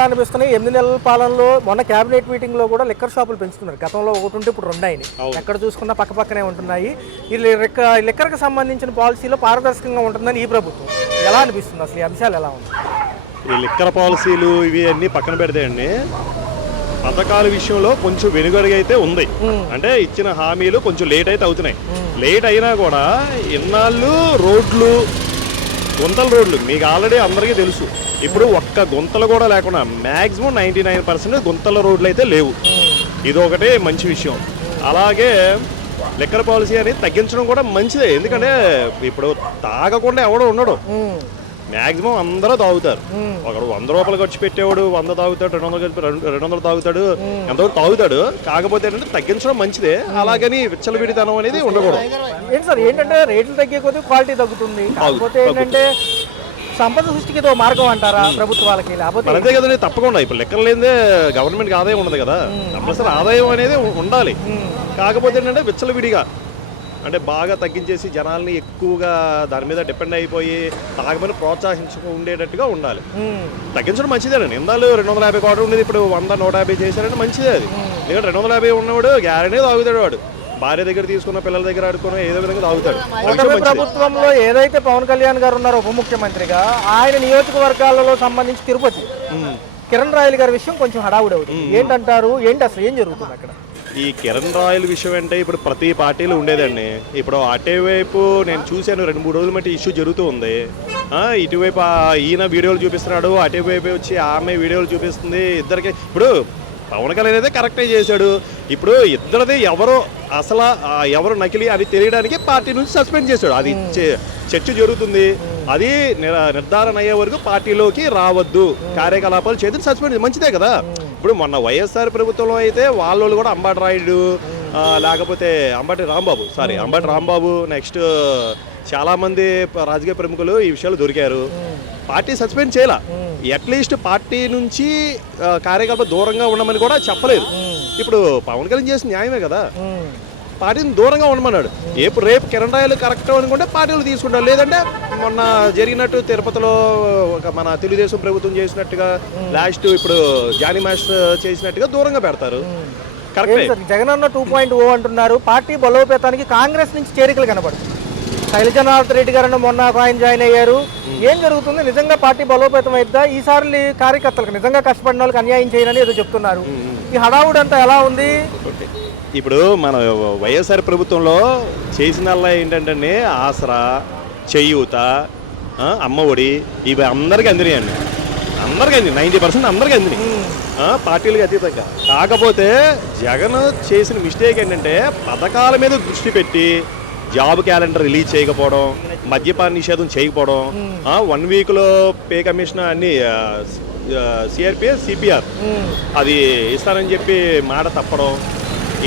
ఎలా అనిపిస్తున్నాయి? 8 నెలల పాలనలో మొన్న క్యాబినెట్ మీటింగ్లో కూడా లిక్కర్ షాపులు పెంచుతున్నారు. గతంలో ఒకటి ఉంటే ఇప్పుడు 2 అయినాయి. ఎక్కడ చూసుకున్నా పక్క పక్కనే ఉంటున్నాయి. ఈ లిక్కర్కి సంబంధించిన పాలసీలో పారదర్శకంగా ఉంటుందని ఈ ప్రభుత్వం ఎలా అనిపిస్తుంది? అసలు ఈ అంశాలు ఎలా ఉన్నాయి? ఈ లిక్కర్ పాలసీలు ఇవి అన్నీ పక్కన పెడితే అండి, పథకాల విషయంలో కొంచెం వెనుగడుగు అయితే ఉంది. అంటే ఇచ్చిన హామీలు కొంచెం లేట్ అయితే అవుతున్నాయి. లేట్ అయినా కూడా ఇన్నాళ్ళు రోడ్లు, గుంతల రోడ్లు మీకు ఆల్రెడీ అందరికీ తెలుసు. ఇప్పుడు ఒక్క గుంతలు కూడా లేకుండా మ్యాక్సిమం 99% గుంతల రోడ్లు అయితే లేవు. ఇదొకటి మంచి విషయం. అలాగే లిక్కర్ పాలసీ అనేది తగ్గించడం కూడా మంచిదే. ఎందుకంటే ఇప్పుడు తాగకుండా ఎవడో ఉండడు, మ్యాక్సిమం అందరూ తాగుతారు. ఒకడు 100 రూపాయలు ఖర్చు పెట్టేవాడు 100 తాగుతాడు, 200 తాగుతాడు, ఎంతవరకు తాగుతాడు. కాకపోతే ఏంటంటే తగ్గించడం మంచిదే. అలాగని విచ్చలవిడితనం అనేది ఉండకూడదు. ఏంటి సార్, ఏంటంటే రేట్లు తగ్గే కొద్దీ క్వాలిటీ తగ్గుతుంది. కాకపోతే ఏంటంటే సంపద సృష్టికి మార్గం అంటారా ప్రభుత్వాలకి? లేకపోతే అంతే కదండి, తప్పకుండా. ఇప్పుడు లెక్కలు లేదే గవర్నమెంట్కి ఆదాయం ఉండదు కదా. కంపల్సరీ ఆదాయం అనేది ఉండాలి. కాకపోతే ఏంటంటే విచ్చలవిడిగా అంటే బాగా తగ్గించేసి జనాల్ని ఎక్కువగా దాని మీద డిపెండ్ అయిపోయి తాగమని ప్రోత్సహించక ఉండేటట్టుగా ఉండాలి. తగ్గించడం మంచిదేనండి. ఇందాలు 250 కోట్లు ఉండేది ఇప్పుడు 100, 150 చేశారంటే మంచిదే అది. ఎందుకంటే 250 ఉన్నవాడు గ్యారెంటీ తాగుతాడు. వాడు భార్య దగ్గర తీసుకున్న, పిల్లల దగ్గర ఆడుకున్న ఏదో విధంగా తాగుతాడు. ప్రభుత్వంలో ఏదైతే పవన్ కళ్యాణ్ గారు ఉన్నారో ఉప ముఖ్యమంత్రిగా, ఆయన నియోజకవర్గాలలో సంబంధించి తిరుపతి కిరణ్ రాయల్ గారి విషయం కొంచెం హడావుడి అవుతుంది. ఏంటంటారు? ఏంటి అసలు ఏం జరుగుతుంది అక్కడ? ఈ కిరణ్ రాయల్ విషయం అంటే ఇప్పుడు ప్రతి పార్టీలో ఉండేదండి. ఇప్పుడు అటువైపు నేను చూశాను 2-3 రోజుల మట్టి ఇష్యూ జరుగుతూ ఉంది. ఇటువైపు ఈయన వీడియోలు చూపిస్తున్నాడు, అటువైపు వచ్చి ఆమె వీడియోలు చూపిస్తుంది. ఇద్దరికి ఇప్పుడు పవన్ కళ్యాణ్ అయితే కరెక్టే చేశాడు. ఇప్పుడు ఇద్దరిది ఎవరు నకిలీ అని తెలియడానికి పార్టీ నుంచి సస్పెండ్ చేశాడు. అది చర్చ జరుగుతుంది. అది నిర్ధారణ అయ్యే వరకు పార్టీలోకి రావద్దు, కార్యకలాపాలు చేతి సస్పెండ్ మంచిదే కదా. ఇప్పుడు మొన్న వైఎస్ఆర్ ప్రభుత్వంలో అయితే వాళ్ళు కూడా అంబటి రాయుడు, లేకపోతే అంబటి రాంబాబు, నెక్స్ట్ చాలా మంది రాజకీయ ప్రముఖులు ఈ విషయాలు దొరికారు. పార్టీ సస్పెండ్ చేయాల, అట్లీస్ట్ పార్టీ నుంచి కార్యకలాప దూరంగా ఉండమని కూడా చెప్పలేదు. ఇప్పుడు పవన్ కళ్యాణ్ చేసిన న్యాయమే కదా, పార్టీని దూరంగా ఉండమన్నాడు. రేపు కిరణ్ రాయలు కరెక్ట్ అనుకుంటే పార్టీలు తీసుకుంటారు. లేదంటే మొన్న జరిగినట్టు తిరుపతిలో మన తెలుగుదేశం ప్రభుత్వం చేసినట్టుగా, లాస్ట్ ఇప్పుడు జానీ మాస్టర్ చేసినట్టుగా దూరంగా పెడతారు. కరెక్ట్. జగనన్న 2.0 అంటున్నారు. పార్టీ బలోపేతానికి కాంగ్రెస్ నుంచి చేరికలు కనబడుతుంది. శైలజనాథ్ రెడ్డి గారు మొన్న ఆయన జాయిన్ అయ్యారు. ఏం జరుగుతుంది? నిజంగా పార్టీ బలోపేతం అయిద్దా? ఈసారి కార్యకర్తలకు నిజంగా కష్టపడిన వాళ్ళకి అన్యాయం చేయనని ఏదో చెప్తున్నారు. ఈ హడావుడి అంతా ఎలా ఉంది? ఇప్పుడు మన వైఎస్ఆర్ ప్రభుత్వంలో చేసినల్లా ఏంటంటే ఆసరా, చేయూత, అమ్మఒడి ఇవి అందరికీ అందినాయండి. 90% అందరికీ అందినాయి, పార్టీలకు అతీతంగా. కాకపోతే జగన్ చేసిన మిస్టేక్ ఏంటంటే పథకాల మీద దృష్టి పెట్టి జాబ్ క్యాలెండర్ రిలీజ్ చేయకపోవడం, మద్యపాన నిషేధం చేయకపోవడం, 1 వీక్లో పే కమిషన్ అన్ని సిఆర్పిఎఫ్, సిపిఆర్ అది ఇస్తానని చెప్పి మాట తప్పడం,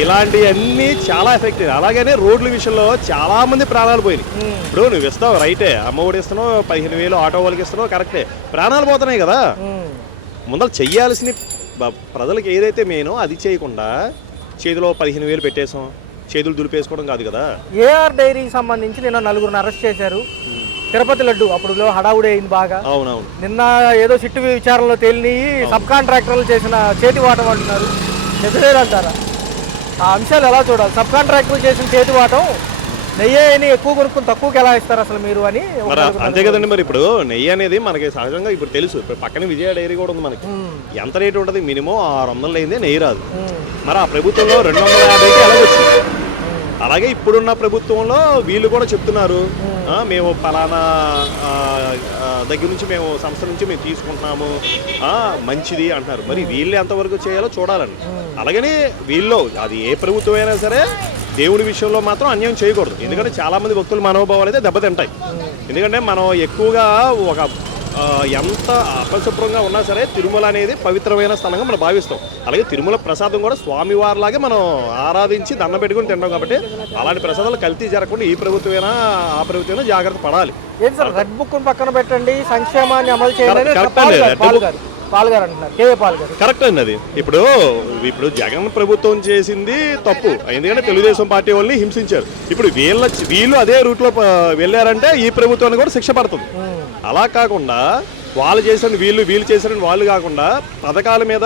ఇలాంటివన్నీ చాలా ఎఫెక్ట్. అలాగనే రోడ్ల విషయంలో చాలా మంది ప్రాణాలు పోయినాయి. ఇప్పుడు నువ్వు ఇస్తావు రైటే, అమ్మఒడి ఇస్తున్నావు, 15,000 ఆటో వాళ్ళకి ఇస్తున్నావు, కరెక్టే. ప్రాణాలు పోతున్నాయి కదా. ముందర చెయ్యాల్సిన ప్రజలకు ఏదైతే మెయినో అది చేయకుండా చేతిలో 15,000 పెట్టేసాం, చేతులు దులిపేసుకోవడం కాదు కదా. ఏఆర్ డైరీకి సంబంధించి నిన్న 4గురిని అరెస్ట్ చేశారు. తిరుపతి లడ్డు అప్పుడు హడావుడి అయింది బాగా. అవునవును. నిన్న ఏదో సిట్టు విచారణలో తేలిని సబ్ కాంట్రాక్టర్లు చేసిన చేతివాటం అంటున్నారు. నిజమేనంటారా? ఆ అంశాలు ఎలా చూడాలి? సబ్ కాంట్రాక్టర్లు చేసిన చేతివాటం, నెయ్యి ఎక్కువ కొనుక్కుని తక్కువకి ఎలా ఇస్తారు అసలు మీరు అని? అంతే కదండి. మరి ఇప్పుడు నెయ్యి అనేది మనకి సహజంగా ఇప్పుడు తెలుసు. ఇప్పుడు పక్కన విజయ డైరీ కూడా ఉంది. మనకి ఎంత రేటు ఉంటుంది? మినిమం 600 అయిందే నెయ్యి రాదు. మరి ఆ ప్రభుత్వంలో 250కి ఎలా వచ్చింది? అలాగే ఇప్పుడున్న ప్రభుత్వంలో వీళ్ళు కూడా చెప్తున్నారు, మేము పలానా దగ్గర నుంచి మేము సంస్థ నుంచి మేము తీసుకుంటున్నాము, మంచిది అంటున్నారు. మరి వీళ్ళు ఎంతవరకు చేయాలో చూడాలండి. అలాగని వీళ్ళు అది ఏ ప్రభుత్వం అయినా సరే దేవుడి విషయంలో మాత్రం అన్యాయం చేయకూడదు. ఎందుకంటే చాలామంది భక్తుల మనోభావాలు అయితే దెబ్బతింటాయి. ఎందుకంటే మనం ఎక్కువగా ఒక ఎంత అపశుభ్రంగా ఉన్నా సరే తిరుమల అనేది పవిత్రమైన స్థలంగా మనం భావిస్తాం. అలాగే తిరుమల ప్రసాదం కూడా స్వామివారిలాగే మనం ఆరాధించి దండం పెట్టుకుని తింటాం. కాబట్టి అలాంటి ప్రసాదాలు కల్తీ జరగకుండా ఈ ప్రభుత్వమైనా ఆ ప్రభుత్వమైనా జాగ్రత్త పడాలి. ఏంటి సార్, రెడ్ బుక్ పక్కన పెట్టండి, సంక్షేమాన్ని అమలు చేయాలని కరెక్ట్ అండి. అది ఇప్పుడు జగన్ ప్రభుత్వం చేసింది తప్పు. ఎందుకంటే తెలుగుదేశం పార్టీ వాళ్ళని హింసించారు. ఇప్పుడు వీళ్ళు అదే రూట్లో వెళ్ళారంటే ఈ ప్రభుత్వానికి కూడా శిక్ష పడుతుంది. అలా కాకుండా వాళ్ళు చేసిన వీళ్ళు చేసిన వాళ్ళు కాకుండా పథకాల మీద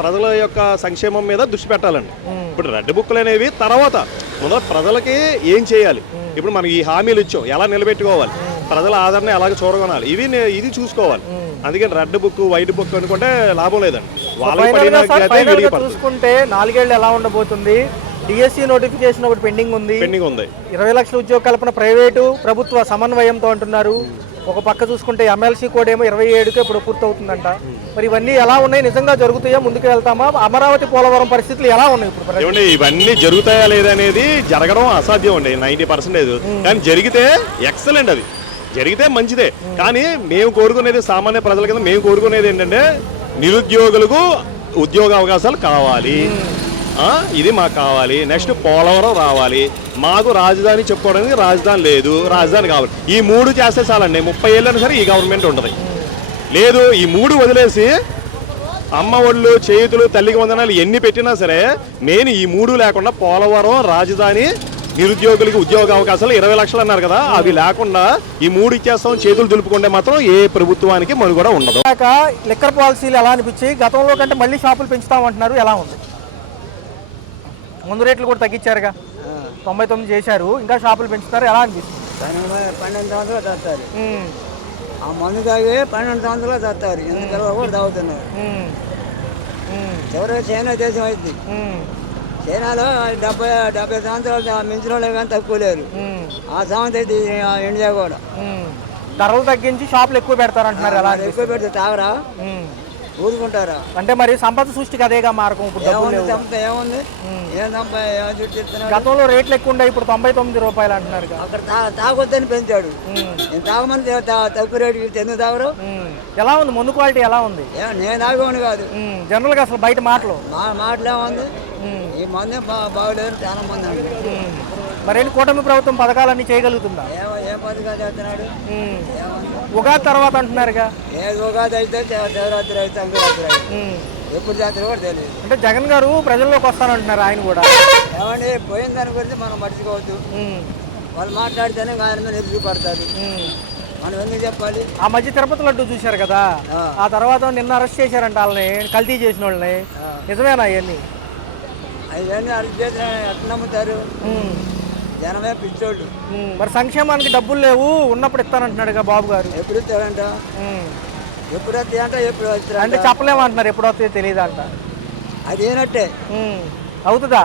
ప్రజల యొక్క సంక్షేమం మీద దృష్టి పెట్టాలండి. ఇప్పుడు రెడ్ బుక్లు అనేవి తర్వాత మొదట ప్రజలకి ఏం చేయాలి, ఇప్పుడు మనం ఈ హామీలు ఇచ్చాం ఎలా నిలబెట్టుకోవాలి, ప్రజల ఆదరణ ఎలాగ చూడగొనాలి, ఇది చూసుకోవాలి. అందుకని రెడ్ బుక్ వైట్ బుక్ అనుకుంటే లాభం లేదండి. వాళ్ళకి చూసుకుంటే 4 ఏళ్ళు ఎలా ఉండబోతుంది? డిఎస్సి నోటిఫికేషన్ ఒకటి పెండింగ్ ఉంది. 20 లక్షల ఉద్యోగ కల్పన ప్రైవేటు ప్రభుత్వ సమన్వయంతో అంటున్నారు. ఒక పక్క చూసుకుంటే ఎమ్మెల్సీ కూడా ఏమో 27కే ఇప్పుడు పూర్తవుతుందంట. మరి ఇవన్నీ ఎలా ఉన్నాయి? నిజంగా జరుగుతాయా? ముందుకు వెళ్తామా? అమరావతి పోలవరం పరిస్థితులు ఎలా ఉన్నాయి ఇప్పుడు? ఇవన్నీ జరుగుతాయా లేదనేది జరగడం అసాధ్యం అండి 90%. కానీ జరిగితే ఎక్సలెంట్, అది జరిగితే మంచిదే. కానీ మేము కోరుకునేది, సామాన్య ప్రజల కింద మేము కోరుకునేది ఏంటంటే నిరుద్యోగులకు ఉద్యోగ అవకాశాలు కావాలి. ఇది మాకు కావాలి. నెక్స్ట్ పోలవరం రావాలి. మాకు రాజధాని చెప్పుకోవడానికి రాజధాని లేదు, రాజధాని కావాలి. ఈ 3 చేస్తే చాలండి. 30 ఏళ్ళైనా సరే ఈ గవర్నమెంట్ ఉంటుంది. లేదు ఈ 3 వదిలేసి అమ్మ ఒళ్ళు, చేతులు, తల్లికి వందనాలు ఎన్ని పెట్టినా సరే నేను ఈ 3 లేకుండా పోలవరం, రాజధాని, నిరుద్యోగులకి ఉద్యోగ అవకాశాలు 20 లక్షలు అన్నారు కదా, అవి లేకుండా ఈ 3 ఇచ్చేస్తాం చేతులు దులుపుకుంటే మాత్రం ఏ ప్రభుత్వానికి మనుగడ ఉండదు. లిక్కర్ పాలసీలు ఎలా అనిపించి గతంలో కంటే మళ్ళీ షాపులు పెంచుతామంటున్నారు, ఎలా ఉంది? ముందు రేట్లు కూడా తగ్గించారుగా, 99 చేశారు, ఇంకా షాపులు పెంచుతారు, ఎలా అనిపిస్తుంది? 12 సంవత్సరాలు తాగుతారు. ఆ మందు తాగి 12 సంవత్సరాలు తాగుతారు. ఎందుకలా కూడా తాగుతున్నారు. చివరికి చైనా దేశం అయింది. చైనాలో 70 సంవత్సరాలు మించిన వాళ్ళు కానీ తక్కువ లేరు. ఆ సంవత్సరం అయితే ఇండియా కూడా ధరలు తగ్గించి షాపులు ఎక్కువ పెడతారంటున్నారు, ఎలా ఎక్కువ పెడితే తాగరా, ఊరుకుంటారా? అంటే మరి సంపద సృష్టికి అదేగా మార్గం. ఇప్పుడు ఏముంది, గతంలో రేట్లు ఎక్కువ ఉండే, ఇప్పుడు 99 రూపాయలు అంటున్నారు. అక్కడ తాగొద్దని పెంచాడు. నేను తాగమని తక్కువ రేటు ఎందుకు తాగరు? ఎలా ఉంది మందు క్వాలిటీ? ఎలా ఉంది? నేను తాగమని కాదు, జనరల్ గా అసలు బయట మాటలు ఏముంది, ఈ మందే బాగలేదు చాలా మంది అంటారు. మరేంటి కూటమి ప్రభుత్వం పథకాలన్నీ చేయగలుగుతుందా? ఏం పథకాలు చేస్తున్నాడు? ఉగాది తర్వాత అంటున్నారుగా. ఏది ఉగాది అయితే శివరాత్రి అయితే సంక్రాంతి ఎప్పుడు చేస్తారో కూడా తెలియదు. అంటే జగన్ గారు ప్రజల్లోకి వస్తానంటున్నారు, ఆయన కూడా. ఏమండి, పోయిన దాని గురించి మనం మర్చిపోవద్దు. వాళ్ళు మాట్లాడితేనే ఆయన మీద ఎదురు పడతారు, మనం ఎందుకు చెప్పాలి? ఆ మధ్య తిరుపతి లడ్డు చూశారు కదా, ఆ తర్వాత నిన్న అరెస్ట్ చేశారంట వాళ్ళని, కల్తీ చేసిన వాళ్ళని. నిజమేనా అవన్నీ? అవన్నీ అరెస్ట్ చేసిన ఎట్లా నమ్ముతారు? జనమే పిచ్చోళ్ళు. మరి సంక్షేమానికి డబ్బులు లేవు, ఉన్నప్పుడు ఇస్తానంటున్నాడుగా బాబు గారు. ఎప్పుడు ఇస్తారంట? ఎప్పుడు వస్తాయి అంట, ఎప్పుడు వస్తారు అంటే చెప్పలేమంటున్నారు, ఎప్పుడు వస్తాయో తెలియదు అంట. అది ఏనట్టే అవుతుందా?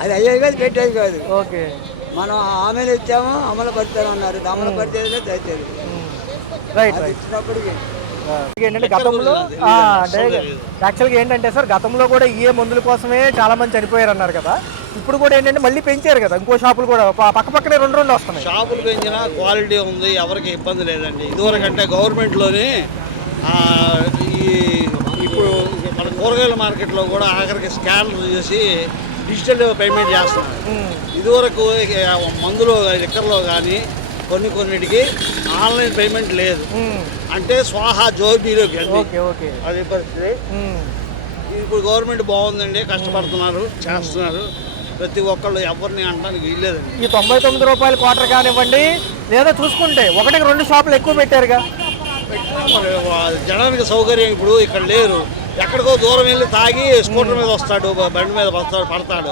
అది అయ్యేది కాదు, పెట్టేది కాదు. ఓకే, మనం హామీలు ఇచ్చాము, అమలు పడతామన్నారు, అమలు పడితేనే తెచ్చేది. రైట్. ఇచ్చినప్పటికీ ఏంటంటే గతంలో అంటే యాక్చువల్గా ఏంటంటే సార్, గతంలో కూడా ఏ మందుల కోసమే చాలా మంది చనిపోయారు అన్నారు కదా. ఇప్పుడు కూడా ఏంటంటే మళ్ళీ పెంచారు కదా, ఇంకో షాపులు కూడా పక్క పక్కనే 2 వస్తున్నాయి. షాపులు పెంచినా క్వాలిటీ ఉంది, ఎవరికి ఇబ్బంది లేదండి. ఇదివరకంటే గవర్నమెంట్లోనే ఇప్పుడు మన కూరగాయల మార్కెట్లో కూడా ఆఖరికి స్కాన్లు చేసి డిజిటల్ పేమెంట్ చేస్తున్నారు. ఇదివరకు మందులో లిక్కర్లో కానీ కొన్నిటికి ఆన్లైన్ పేమెంట్ లేదు. అంటే స్వాహా జోబీలోకి అది పరిస్థితి. ఇప్పుడు గవర్నమెంట్ బాగుందండి, కష్టపడుతున్నారు, చేస్తున్నారు. ప్రతి ఒక్కళ్ళు ఎవరిని అనడానికి వీల్లేదండి. ఈ 99 రూపాయల క్వార్టర్ కానివ్వండి, లేదా చూసుకుంటే 1-2 షాపులు ఎక్కువ పెట్టారుగా. మరి జనానికి సౌకర్యం ఇప్పుడు ఇక్కడ లేరు. ఎక్కడికో దూరం వెళ్ళి తాగి స్కూటర్ మీద వస్తాడు, బండి మీద పడతాడు.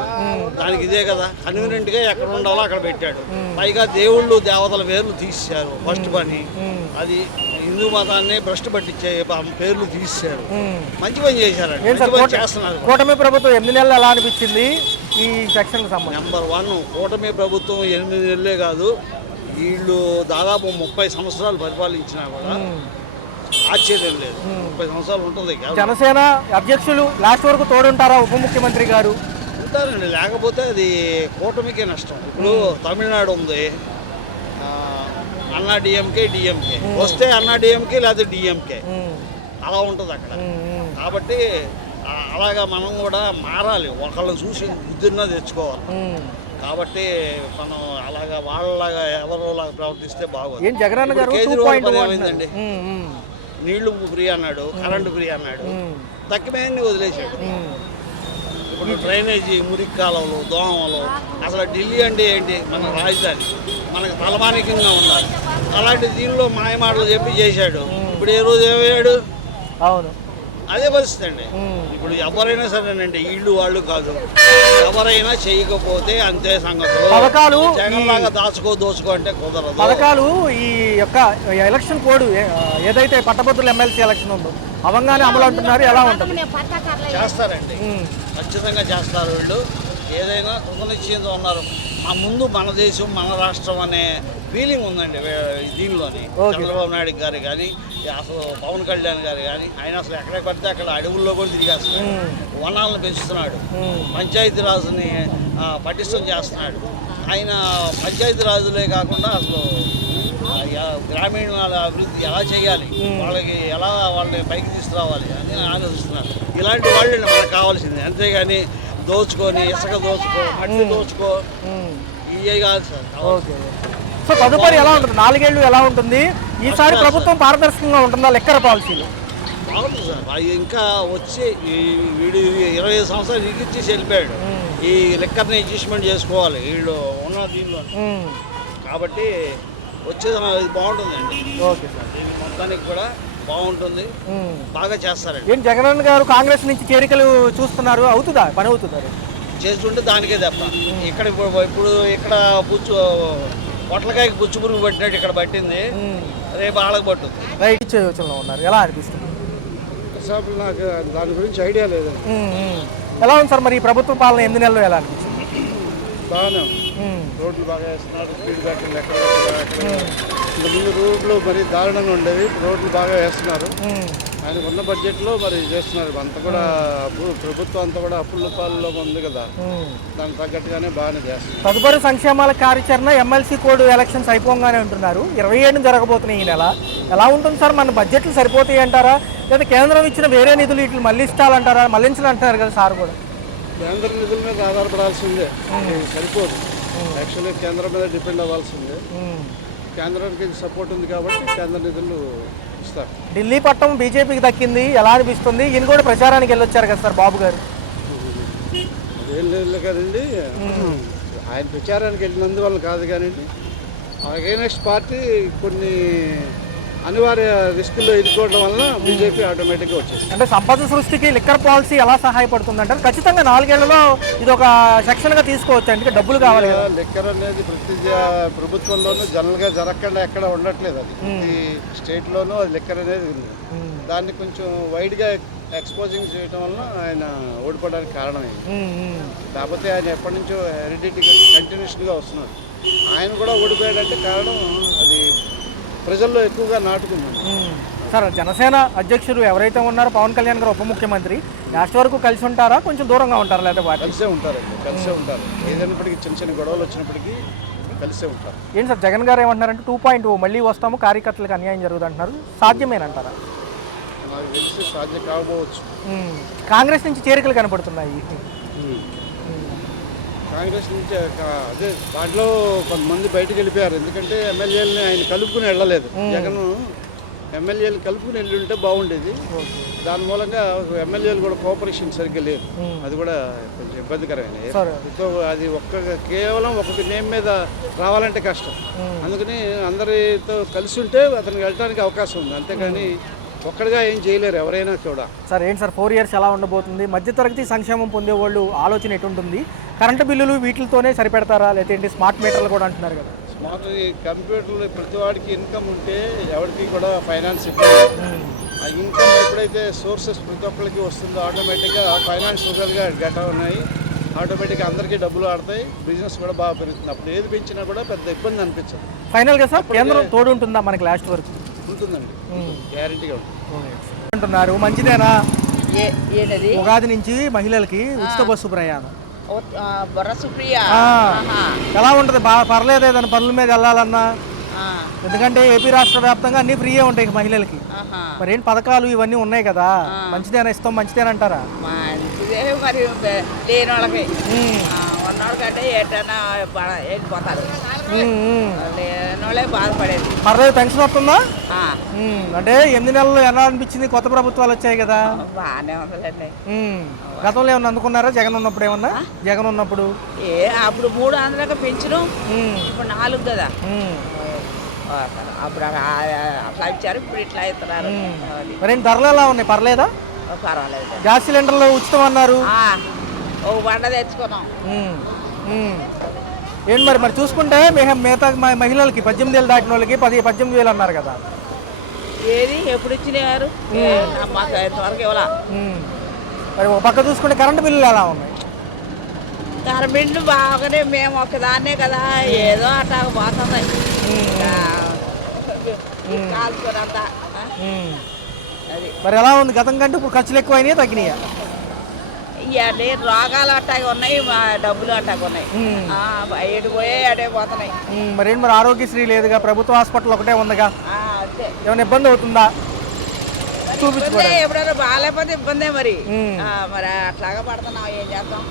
దానికి ఇదే కదా కన్వీనియంట్గా ఎక్కడ ఉండాలో అక్కడ పెట్టాడు. పైగా దేవుళ్ళు దేవతల పేర్లు తీసేశారు. ఫస్ట్ పని అది. హిందూ మతాన్ని భ్రష్టు పట్టించే పేర్లు తీసేశారు. మంచి పని చేశారండి, చేస్తున్నారు. కూటమి ప్రభుత్వం 8 నెలలు ఎలా అనిపించింది ఈ సెక్షన్ సంబంధించి? నెంబర్ 1 కూటమి ప్రభుత్వం 8 నెలలే కాదు, వీళ్ళు దాదాపు 30 సంవత్సరాలు పరిపాలించినా కూడా ఆశ్చర్యం లేదు. 30 సంవత్సరాలు ఉంటుంది. జనసేన అధ్యక్షులు లాస్ట్ వరకు తోడుంటారా ఉప ముఖ్యమంత్రి గారు? ఉంటారండి, లేకపోతే అది కూటమికే నష్టం. ఇప్పుడు తమిళనాడు ఉంది, అన్నా డిఎంకే వస్తే అన్నా డిఎంకే లేదా డిఎంకే అలా ఉంటుంది అక్కడ. కాబట్టి అలాగా మనం కూడా మారాలి, ఒకళ్ళని చూసి బుద్ధిన్నా తెచ్చుకోవాలి. కాబట్టి మనం అలాగా వాళ్ళలాగా ఎవరిలాగా ప్రవర్తిస్తే బాగోదు. కేజ్రీవాల్ పని ఏమైందండి? నీళ్లు ఫ్రీ అన్నాడు, కరెంటు ఫ్రీ అన్నాడు, తక్కువని వదిలేశాడు. ఇప్పుడు డ్రైనేజీ, మురికి కాలువలు, దోమలు, అసలు ఢిల్లీ అంటే ఏంటి? మన రాజధాని, మనకు తలమానికంగా ఉండాలి. అలాంటి దీనిలో మాయమాటలు చెప్పి చేశాడు. ఇప్పుడు ఏ రోజు ఏమయ్యాడు? అవును. అదే పరిస్థితి అండి. ఇప్పుడు ఎవరైనా సరేనండి, వీళ్ళు వాళ్ళు కాదు, ఎవరైనా చేయకపోతే అంతే సంగతులు. పథకాలు జగన్లాగా దోచుకో అంటే కుదరదు. పథకాలు ఈ యొక్క ఎలక్షన్ కోడ్ ఏదైతే పట్టభద్రుల ఎమ్మెల్సీ ఎలక్షన్ ఉందో అవంగానే అమలు అంటున్నారు. ఎలా ఉంటుంది? చేస్తారండి, ఖచ్చితంగా చేస్తారు. వీళ్ళు ఏదైనా కృతనిశ్చయంతో ఉన్నారు. ముందు మన దేశం మన రాష్ట్రం అనే ఫీలింగ్ ఉందండి దీనిలోని. చంద్రబాబు నాయుడు గారు కానీ, అసలు పవన్ కళ్యాణ్ గారు కానీ, ఆయన అసలు ఎక్కడ పడితే అక్కడ అడవుల్లో కూడా తిరిగేస్తున్నాడు, వనాలను పెంచుతున్నాడు, పంచాయతీరాజుని పటిష్టం చేస్తున్నాడు. ఆయన పంచాయతీరాజులే కాకుండా అసలు గ్రామీణ అభివృద్ధి ఎలా చేయాలి, వాళ్ళకి ఎలా వాళ్ళని పైకి తీసుకురావాలి అని ఆలోచిస్తున్నారు. ఇలాంటి వాళ్ళు మనకు కావాల్సింది, అంతేగాని దోచుకొని ఇసుక దోచుకో, మట్టి దోచుకో, ఇవే కాదు సార్. ఓకే. సో తదుపరి ఎలా ఉంటుంది? 4 ఏళ్ళు ఎలా ఉంటుంది? ఈసారి ప్రభుత్వం పారదర్శకంగా ఉంటుందా లెక్కర పాలసీలు? బాగుంటుంది సార్. అది ఇంకా వచ్చి వీడు 25 సంవత్సరాలు ఇరికిచ్చేసి వెళ్ళిపోయాడు. ఈ లెక్కర్ని అడ్జస్ట్మెంట్ చేసుకోవాలి వీళ్ళు ఉన్న దీనిలో. కాబట్టి వచ్చేది బాగుంటుందండి. Okay sir. దీని మొత్తానికి కూడా బాగుంటుంది, బాగా చేస్తారండి. ఏం జగన్ గారు కాంగ్రెస్ నుంచి చేరికలు చూస్తున్నారు, అవుతుందా? పని అవుతుందా? చేస్తుంటే దానికే తప్ప ఇక్కడ ఇప్పుడు ఇక్కడ పొట్లకాయకి పుచ్చు పురుగు పట్టినట్టు ఇక్కడ పట్టింది, రేపు ఆళ్ళకి పట్టుద్ది. రైట్ యోచనలో ఉన్నారు. ఎలా అనిపిస్తుంది? నాకు దాని గురించి ఐడియా లేదు. ఎలా ఉంది సార్ మరి ఈ ప్రభుత్వ పాలన 8 నెలలు ఎలా అనిపిస్తుంది? బాగానే రోడ్లు బాగా వేస్తున్నారు, స్పీడ్ బ్రేకర్లు ఎక్కడ ముందు రోడ్లు మరి దారుణంగా ఉండేవి, రోడ్లు బాగా వేస్తున్నారు. ఆయన ఉన్న బడ్జెట్లో మరి చేస్తున్నారు. అంతా కూడా ప్రభుత్వం అంతా కూడా అప్పుల పాలలో ఉంది కదా, దానికి తగ్గట్టుగానే బాగానే చేస్తున్నారు. తదుపరి సంక్షేమాల కార్యాచరణ ఎమ్మెల్సీ కోడ్ ఎలక్షన్స్ అయిపోగానే ఉంటున్నారు. 27 జరగబోతున్నాయి ఈ నెల. ఎలా ఉంటుంది సార్? మన బడ్జెట్లు సరిపోతాయి అంటారా, లేదా కేంద్రం ఇచ్చిన వేరే నిధులు ఇట్లు మళ్ళించాలంటారా? మళ్ళించాలంటున్నారు కదా సార్ కూడా. కేంద్ర నిధుల మీద ఆధారపడాల్సిందే, సరిపోదు. యాక్చువల్లీ కేంద్రం మీద డిపెండ్ అవ్వాల్సిందే. కేంద్రానికి సపోర్ట్ ఉంది కాబట్టి కేంద్ర నిధులు ఇస్తారు. ఢిల్లీ పట్టం బీజేపీకి దక్కింది, ఎలా అనిపిస్తుంది? ఈయన కూడా ప్రచారానికి వెళ్ళొచ్చారు కదా సార్ బాబు గారు. అదేం లేదు కదండి, ఆయన ప్రచారానికి వెళ్ళినందువల్ల కాదు కానివ్వండి, అగైనెస్ట్ పార్టీ కొన్ని అనివార్య రిస్కుల్లో ఎదుర్కోవడం వలన బీజేపీ ఆటోమేటిక్గా వచ్చేసింది. అంటే సంపద సృష్టికి లిక్కర్ పాలసీ ఎలా సహాయపడుతుంది అంటారు? ఖచ్చితంగా 4 ఏళ్లలో ఇది ఒక సెక్షన్గా తీసుకోవచ్చు, అంటే డబ్బులు కావాలి కదా. లిక్కర్ అనేది ప్రతి ప్రభుత్వంలోనూ జనరల్గా జరగకుండా ఎక్కడ ఉండట్లేదు. అది ప్రతి స్టేట్లోనూ అది లిక్కర్ అనేది ఉంది. దాన్ని కొంచెం వైడ్గా ఎక్స్పోజింగ్ చేయడం వలన ఆయన ఓడిపోవడానికి కారణమైంది. కాకపోతే ఆయన ఎప్పటి నుంచో హెరిడిటీ కంటిన్యూషన్గా వస్తున్నాడు. ఆయన కూడా ఓడిపోయాడంటే కారణం అది ప్రజల్లో ఎక్కువగా నాటుకుంది. సార్, జనసేన అధ్యక్షుడు ఎవరైతే ఉన్నారో పవన్ కళ్యాణ్ గారు ఉప ముఖ్యమంత్రి, లాస్ట్ వరకు కలిసి ఉంటారా, కొంచెం దూరంగా ఉంటారా? లేదా కలిసే ఉంటారు. ఏదైనప్పటికీ చిన్న చిన్న గొడవలు వచ్చినప్పటికీ కలిసే ఉంటారు. ఏంటి సార్ జగన్ గారు ఏమంటున్నారంటే 2.0 మళ్ళీ వస్తాము, కార్యకర్తలకు అన్యాయం జరుగుతుంది అంటున్నారు. సాధ్యమేనంటారా? నాకు తెలిసి సాధ్యం కాకపోవచ్చు. కాంగ్రెస్ నుంచి చేరికలు కనపడుతున్నాయి. కాంగ్రెస్ నుంచి అదే దాంట్లో కొంతమంది బయటకు వెళ్ళిపోయారు. ఎందుకంటే ఎమ్మెల్యేలని ఆయన కలుపుకుని వెళ్ళలేదు. జగన్ ఎమ్మెల్యేలు కలుపుకుని వెళ్ళి ఉంటే బాగుండేది. దాని మూలంగా ఎమ్మెల్యేలు కూడా కోఆపరేషన్ సరిగ్గా లేదు. అది కూడా కొంచెం ఇబ్బందికరమైన. అది కేవలం ఒక నేమ్ మీద రావాలంటే కష్టం. అందుకని అందరితో కలిసి ఉంటే అతనికి వెళ్ళడానికి అవకాశం ఉంది, అంతేగాని ఒక్కడిగా ఏం చేయలేరు ఎవరైనా కూడా. సార్ ఏంటి సార్ 4 ఇయర్స్ ఎలా ఉండబోతుంది? మధ్యతరగతి సంక్షేమం పొందే వాళ్ళు ఆలోచన ఎటుంటుంది? కరెంటు బిల్లులు వీటితోనే సరిపెడతారా, లేదంటే స్మార్ట్ మీటర్లు కూడా అంటున్నారు కదా? స్మార్ట్ కంప్యూటర్లు ప్రతి వాడికి ఇన్కమ్ ఉంటే ఎవరికి కూడా ఫైనాన్స్ ఇబ్బంది. ఆ ఇన్కమ్ ఎప్పుడైతే సోర్సెస్ ప్రతి ఒక్కరికి వస్తుందో ఆటోమేటిక్గా ఫైనాన్స్ గా గట్ట ఉన్నాయి, ఆటోమేటిక్గా అందరికీ డబ్బులు ఆడతాయి, బిజినెస్ కూడా బాగా పెరుగుతుంది. అప్పుడు ఏది పెంచినా కూడా పెద్ద ఇబ్బంది అనిపించదు. ఫైనల్గా సార్ కేంద్రం తోడు ఉంటుందా మనకి లాస్ట్ వరకు? ఉంటుందండి, గ్యారంటీగా ఉంటుంది అంటున్నారు. మంచిదేనా? ఏంటది? ఉగాది నుంచి మహిళలకి ఉచిత బస్సు ప్రయాణం ఎలా ఉంటుంది? బాగా పర్లేదు ఏదైనా పనుల మీద వెళ్ళాలన్నా? ఎందుకంటే ఏపీ రాష్ట్ర వ్యాప్తంగా అన్ని ఫ్రీయే ఉంటాయి మహిళలకి. మరి ఏంటి పథకాలు ఇవన్నీ ఉన్నాయి కదా, మంచిదేనా? ఇస్తాం మంచిదేనంటారా? మంచిదే మరి లేని వాళ్ళకి, ఉన్నోళ్ళకంటే ఏటైనా వెళ్ళిపోతారు, లేని వాళ్ళే బాధపడేది. పర్లేదు, పెన్షన్ వస్తుందా? అంటే 8 నెలలు ఎలా అనిపించింది? కొత్త ప్రభుత్వాలు వచ్చాయి కదా. బాగానే ఉందండి. గతంలో ఏమన్నా అందుకున్నారా జగన్ ఉన్నప్పుడు? ఏమన్నా జగన్ ఉన్నప్పుడు అప్పుడు 3 ఆంధ్రాగా పెంచడం, ఇప్పుడు 4 కదా. అప్పుడు అట్లా ఇచ్చారు, ఇప్పుడు ఇట్లా ఇస్తున్నారు. అది మరి ధరలు ఎలా ఉన్నాయి, పర్లేదా? పర్వాలేదు. గ్యాస్ సిలిండర్లు ఉచితం అన్నారు. ఒక బండ తెచ్చుకున్నాం. ఉమ్, ఉమ్. ఏంటి మరి చూసుకుంటే మిగతా మహిళలకి 18 ఏళ్ళు దాటిన వాళ్ళకి 18,000 అన్నారు కదా. ఏది ఎప్పుడు ఇచ్చినారు? మాకు ఇంతవరకు ఇవ్వాల. మరి ఒక పక్క చూసుకుంటే కరెంటు బిల్లులు ఎలా ఉన్నాయి? కరెంటు బాగానే, మేము ఒకదాన్నే కదా, ఏదో అట్లా పోతున్నాయి కాల్చుకున్నంత. అది మరి ఎలా ఉంది గతం కంటే ఇప్పుడు ఖర్చులు ఎక్కువైనాయా తగ్గినాయా? ఇవన్నీ రోగాలు అట్టాగా ఉన్నాయి, మా డబ్బులు అట్టాగా ఉన్నాయి. ఎటు పోయే అటే పోతున్నాయి. మరి ఆరోగ్యశ్రీ లేదుగా, ప్రభుత్వ హాస్పిటల్ ఒకటే ఉందిగా, అంతే. ఏమైనా ఇబ్బంది అవుతుందా? ఇబ్బంది ఎప్పుడైనా బాగాలేకపోతే ఇబ్బందే మరి. మరి అట్లాగా పడుతున్నాం, ఏం చేస్తాం.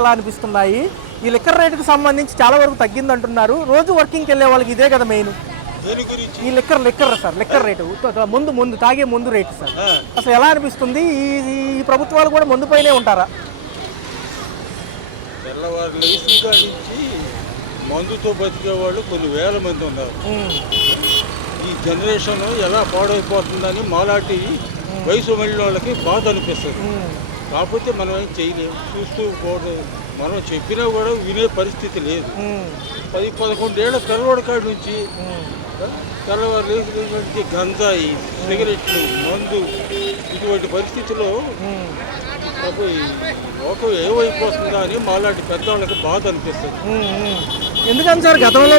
ఎలా అనిపిస్తున్నాయి? ఈ లిక్కర్ రేటుకి సంబంధించి చాలా వరకు తగ్గింది అంటున్నారు. రోజు వర్కింగ్కి వెళ్ళే వాళ్ళకి ఇదే కదా మెయిన్. ఈ లిక్కర్ సార్, లిక్కర్ రేటు ముందు తాగే ముందు రేటు సార్, అసలు ఎలా అనిపిస్తుంది? ఈ ప్రభుత్వాలు కూడా ముందు పైనే ఉంటారా? తెల్లవారు లేచిన కాడి నుంచి మందుతో బతికే వాళ్ళు కొన్ని వేల మంది ఉన్నారు. ఈ జనరేషన్ ఎలా పాడైపోతుందని మాలాంటి వయసు మళ్ళీ వాళ్ళకి బాధ అనిపిస్తుంది. కాకపోతే మనం ఏం చేయలేము, చూస్తూ పోవడం. మనం చెప్పినా కూడా వినే పరిస్థితి లేదు. 10-11 ఏళ్ల పిల్లవాడి కాడి నుంచి తెల్లవారు లేచిన నుంచి గంజాయి, సిగరెట్లు, మందు, ఇటువంటి పరిస్థితుల్లో లోకం ఏమైపోతుందా అని మాలాంటి పెద్దవాళ్ళకి బాధ అనిపిస్తుంది. ఎందుకని సార్ గతంలో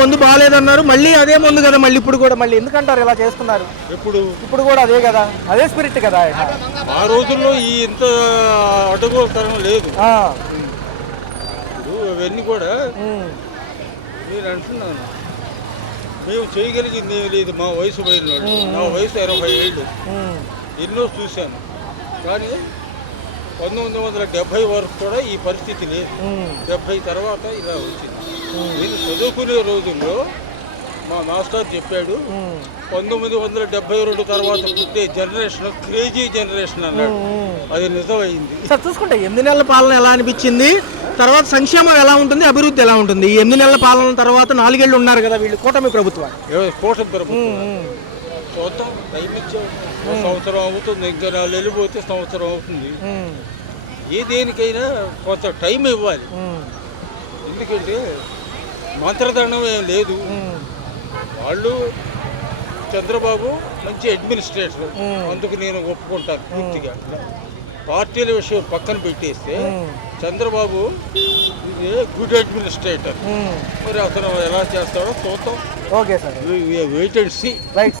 మందు బాగాలేదన్నారు, మళ్ళీ అదే మందు కదా మళ్ళీ ఇప్పుడు కూడా మళ్ళీ ఎందుకంటారు ఇలా చేస్తున్నారు? ఇప్పుడు కూడా అదే కదా, అదే స్పిరిట్ కదా. ఆ రోజుల్లో ఈ ఇంత అడ్డగోలుతనం లేదు. ఇప్పుడు అవన్నీ కూడా నేను అంటున్నాను, మేము చేయగలిగింది ఏమి లేదు. మా వయసు పోయిన వాళ్ళు, నా వయసు 80 ఏళ్ళు, ఎన్నో చూశాను. కానీ 1970 వరకు కూడా ఈ పరిస్థితి లేదు. 70 తర్వాత ఇలా వచ్చింది. నేను చదువుకునే రోజుల్లో మా మాస్టర్ చెప్పాడు, 1972 తర్వాత పుట్టే జనరేషన్ క్రేజీ జనరేషన్ అన్నాడు. అది నిజమైంది. సార్ చూసుకుంటే 8 నెలల పాలన ఎలా అనిపించింది, తర్వాత సంక్షేమం ఎలా ఉంటుంది, అభివృద్ధి ఎలా ఉంటుంది? 8 నెలల పాలన తర్వాత 4 ఏళ్ళు ఉన్నారు కదా వీళ్ళు, కూటమి ప్రభుత్వం. కూటమి ప్రభుత్వం చూద్దాం, టైం ఇచ్చాం. సంవత్సరం అవుతుంది, ఇంకా 4 నెలలు పోతే సంవత్సరం అవుతుంది. ఏ దేనికైనా కొంత టైం ఇవ్వాలి. ఎందుకంటే మంత్రదండం ఏం లేదు. వాళ్ళు చంద్రబాబు మంచి అడ్మినిస్ట్రేటర్, అందుకు నేను ఒప్పుకుంటాను పూర్తిగా. పార్టీల విషయం పక్కన పెట్టేస్తే చంద్రబాబు గుడ్ అడ్మినిస్ట్రేటర్. మరి అతను ఎలా చేస్తాడో చూద్దాం. Okay sir, wait and see. Right.